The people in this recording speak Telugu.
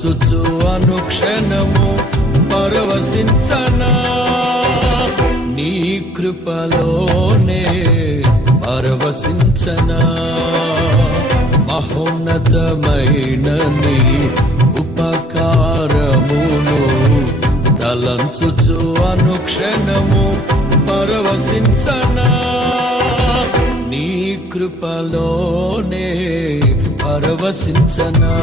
చూచు అనుక్షణము పరవశించనా నీ కృపలోనే పరవశించనా మహోన్నతమైన నీ ఉపకారమును తలంచుచు అనుక్షణము పరవశించనా నీ కృపలోనే పరవశించనా